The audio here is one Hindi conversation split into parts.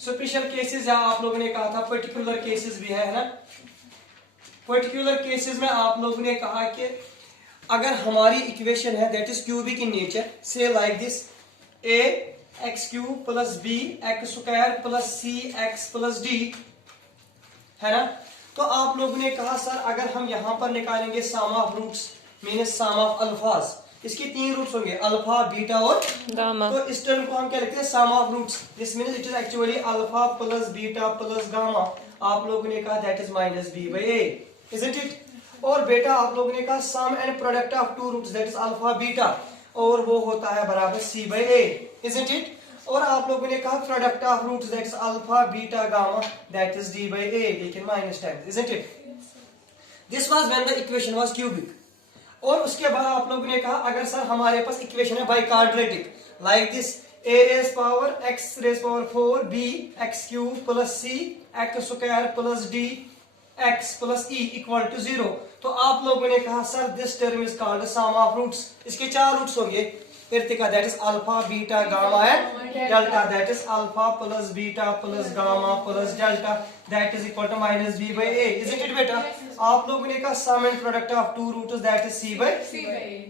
स्पेशल केसेस जहां आप लोगों ने कहा था, पर्टिकुलर केसेस भी है ना। पर्टिकुलर केसेस में आप लोगों ने कहा कि अगर हमारी इक्वेशन है that is cubic in nature, say like this A x cube plus B x square plus C x plus D, है ना। तो आप लोगों ने कहा सर अगर हम यहां पर निकालेंगे sum of roots means sum of alphas, इसके 3 रूट्स होंगे अल्फा बीटा और गामा, तो इस टर्म को हम क्या लिखते हैं sum of roots, this means it is actually alpha plus beta plus gamma. आप लोगों ने कहा that is minus B by A, isn't it. और बेटा आप लोगों ने कहा sum and product of 2 roots that is alpha beta, और वो होता है बराबर C by A, isn't it. और आप लोगों ने कहा product of roots that is alpha beta gamma that is D by ए, लेकिन minus time, isn't it. This was when the equation was cubic. और उसके बाद आप लोगों ने कहा अगर सर हमारे पास इक्वेशन है biquadratic like this A raise power x raise power 4 B x cube plus C x square plus D x plus E equal to 0, तो आप लोगों ने कहा sir this term is called sum of roots. इसके 4 रूट्स होंगे इर्तिका that is alpha beta gamma and delta, that is alpha plus beta plus gamma plus delta that is equal to minus B by A, isn't it बेटा। आप लोगों ने कहा sum and product of 2 roots that is C by,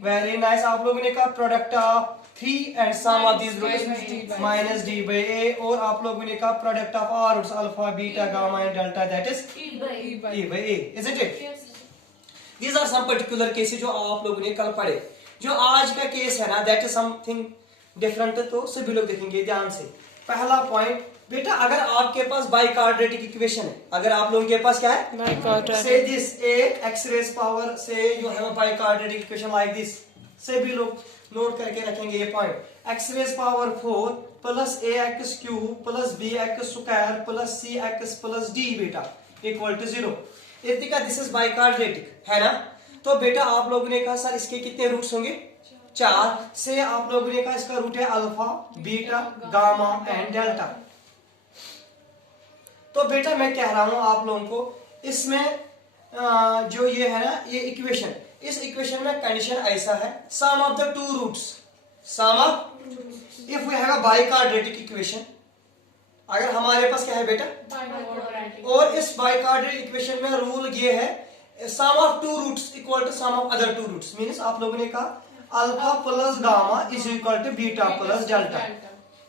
very nice. आप लोगों ने कहा product of 3 and sum of these roots minus D by A, और आप लोगों ने कहा product of all roots alpha beta gamma and delta that is E by A, isn't it. These are some particular cases जो आप लोगों ने कल पढ़े। जो आज का केस है ना दैट इज समथिंग डिफरेंट, तो सभी लोग देखेंगे ध्यान से। पहला पॉइंट बेटा अगर आपके पास बाई क्वाड्रेटिक इक्वेशन है, अगर आप लोगों के पास क्या है say this A x raise power से you have bi quadratic equation like this, से भी लोग नोट करके रखेंगे ये point. X raise power 4 plus a x cube plus B x square plus C x plus d बेटा इक्वल टू 0, इर्तिका दिस इज बाई क्वाड्रेटिक, है ना। तो बेटा आप लोगों ने कहा सर इसके कितने रूट्स होंगे 4, से आप लोगों ने कहा इसका रूट है alpha beta gamma and delta. तो बेटा मैं कह रहा हूं आप लोगों को इसमें जो ये है ना ये इक्वेशन, इस इक्वेशन में कंडीशन ऐसा है sum of the 2 roots, sum of if we have a by quadratic equation, अगर हमारे पास क्या है बेटा, और इस बाई क्वाड्रेटिक इक्वेशन में रूल ये है sum of 2 roots equal to sum of other 2 roots, means आप लोगों ने कहा alpha plus gamma is equal to beta plus delta,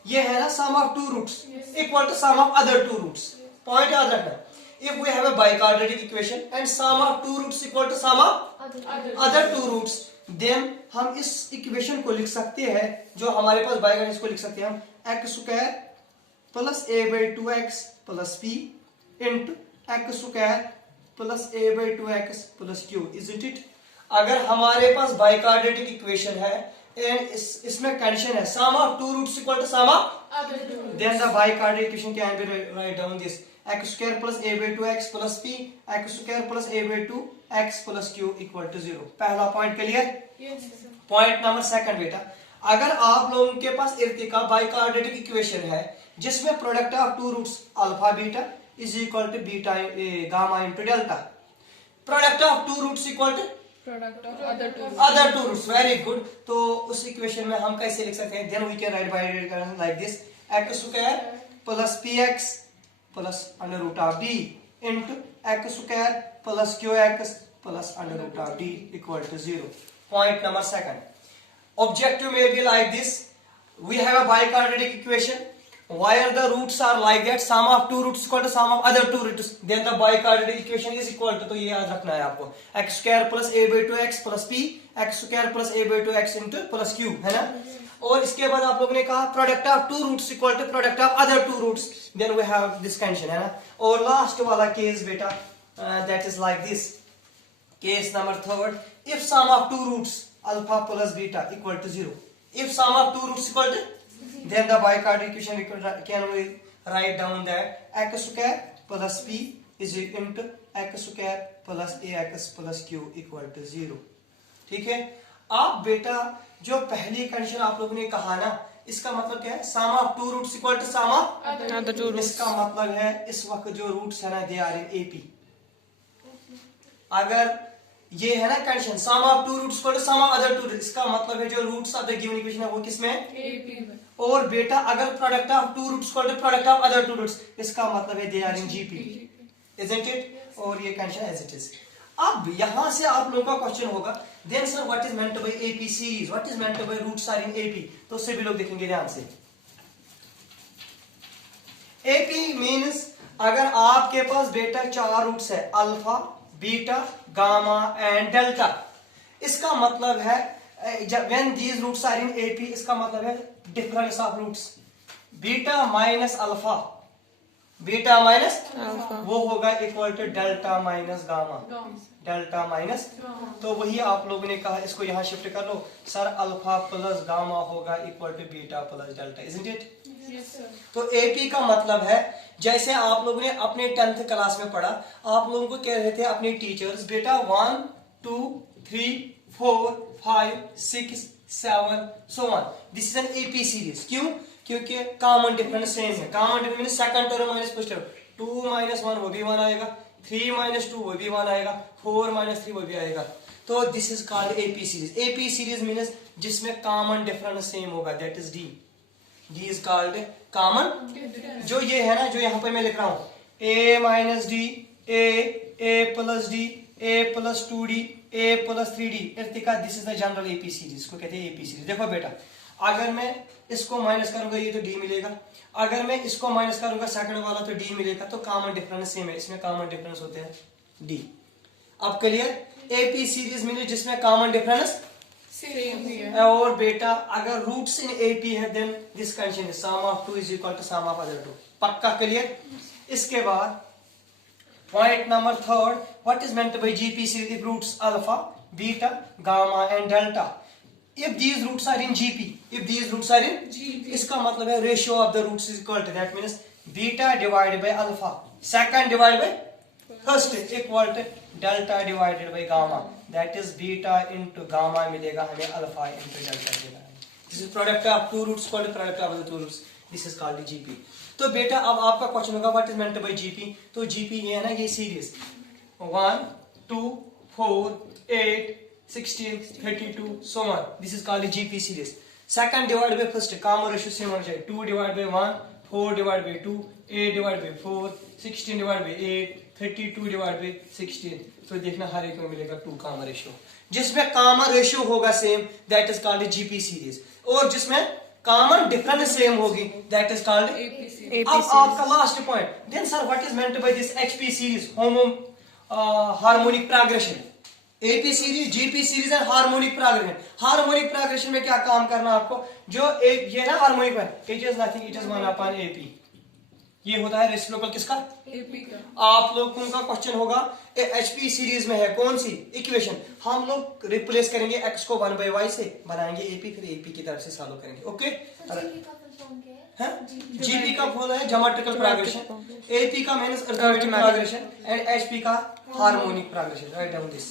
ये है ना sum of 2 roots equal to sum of other 2 roots. Point याद रखना, if we have a by quadratic equation and sum of 2 roots equal to sum of other 2 roots, then हम इस इक्वेशन को लिख सकते हैं जो हमारे पास बाई क्वाड्रेटिक, इसको लिख सकते हैं हम x square plus a by 2x plus p into x square plus a by 2x plus q, isn't it. अगर हमारे पास बाई क्वाड्रेटिक इक्वेशन है एंड इसमें कंडीशन है sum of 2 roots equal to sum of, then the bi quadratic equation can be write down this x square plus a by 2x plus p x square plus a by 2x plus q equal to 0। पहला पॉइंट क्लियर। पॉइंट नंबर 2 बेटा अगर आप लोगों के पास इर्तिका बाई क्वाड्रेटिक इक्वेशन है जिसमें product of 2 roots alpha beta is equal to beta gamma into delta, product of 2 roots equal to product of other 2 roots, very good. तो उस इक्वेशन में हम कैसे लिख सकते हैं, then we can write by like this x square plus px plus under root of d into x square plus qx plus under root of d equal to 0। Point number 2 objective may be like this, we have a biquadratic equation where the roots are like that sum of 2 roots equal to sum of other 2 roots, then the biquadratic equation is equal to, तो ये याद रखना है आपको x square plus a by 2x plus p x square plus a by 2x into plus q, है ना। और इसके बाद आप लोगों ने कहा product of 2 roots equal to product of other 2 roots, then we have this condition, है ना। और लास्ट वाला केस बेटा that is like this, case number 3, if sum of 2 roots alpha plus beta equal to 0, if sum of 2 roots equal to, then the biquadratic equation can we write down that x square plus p is equal to x square plus ax plus q equal to 0। ठीक है। आप बेटा जो पहली कंडीशन आप लोगों ने कहा ना, इसका मतलब क्या है, sum of 2 roots equal to sum of other 2 roots, इसका मतलब है इस वक्त जो रूट्स है ना दे आर इन एपी। अगर ये है ना condition, sum of two roots equal to sum of other two roots, इसका मतलब है जो roots of the given equation है वो किसमें है AP में। और बेटा अगर product of two roots equal to product of other two roots, इसका मतलब है they are in GP, isn't it, और ये कंडीशन एज इट इज। अब यहां से आप लोगों का क्वेश्चन होगा then sir what is meant by AP series, what is meant by roots are in AP, तो उससे भी लोग देखेंगे ध्यान से। एपी मींस अगर आपके पास बेटा 4 रूट्स है alpha beta gamma and delta, इसका मतलब है जब when these roots are in AP, इसका मतलब है difference of roots beta minus alpha, beta minus वो होगा equal to delta minus gamma, delta minus, तो वही आप लोगों ने कहा इसको यहां शिफ्ट कर लो सर, अल्फा प्लस गामा होगा equal to beta plus delta, isn't it. तो एपी का मतलब है जैसे आप लोगों ने अपने 10th क्लास में पढ़ा, आप लोगों को कह रहे थे अपने टीचर्स बेटा 1 2 3 4 5 6 7 so on, this is an AP series. क्यों? क्योंकि कॉमन डिफरेंस सेम है, common difference second term minus first term, 2 minus 1 वो भी 1 आएगा, 3 माइनस 2 वो भी 1 आएगा, 4 माइनस 3 वो भी आएगा, तो this is called AP series. AP series means जिसमें कॉमन डिफरेंस सेम होगा, that is D, D is called common. जो ये है ना, जो यहाँ पे मैं लिख रहा हूं a minus D, a plus D, a plus 2d, a plus 3d, Irtika, this is the general AP series, इसको कहते हैं एपी सीरीज। देखो बेटा अगर मैं इसको माइनस करूंगा ये तो d मिलेगा, अगर मैं इसको माइनस करूंगा सेकंड वाला तो d मिलेगा, तो कॉमन डिफरेंस सेम है, इसमें कॉमन डिफरेंस होते हैं d। अब क्लियर? एपी सीरीज मींस जिसमें कॉमन डिफरेंस सेम है। और बेटा अगर रूट्स इन एपी है then this condition is sum of 2 is equal to sum of other 2, पक्का क्लियर? इसके बाद point number 3, what is meant by GP series if roots alpha beta gamma and delta, if these roots are in GP, if these roots are in GP, इसका मतलब है ratio of the roots is equal to, that means beta divided by alpha second divided by first equal to delta divided by gamma, that is beta into gamma मिलेगा हमें अल्फा इनटू डेल्टा मिलेगा। This is product of two roots called product of the two roots, this is called GP. तो बेटा अब आपका क्वेश्चन होगा what is meant by GP, तो जीपी ये है ना, ये series 1 2 4 8 16 32 so on, this is called GP series। second divided by first, common ratio same होना चाहिए, 2 divided by 1 4 divided by 2 8 divided by 4 16 divided by 8 32 divided by 16, तो देखना हर एक में मिलेगा 2 common ratio, जिसमें common ratio होगा same that is called GP series, और जिसमें common difference सेम होगी that is called AP series। अब आपका last point, then sir what is meant by this HP series, homo harmonic progression, AP series GP series and harmonic progression. Harmonic progression में क्या काम करना आपको, जो एक ये ना हार्मोनिक में it is nothing, it is 1 upon AP, ये होता है रेसिप्रोकल किसका, एपी का। आप लोगों का क्वेश्चन होगा एचपी सीरीज में है कौन सी इक्वेशन, हम लोग रिप्लेस करेंगे x को 1/y से, बनाएंगे एपी, फिर एपी की तरफ से सॉल्व करेंगे। ओके, जीपी का फुल है ज्योमेट्रिकल प्रोग्रेशन, एपी का means arithmetic progression and HP का harmonic progression. Write down this.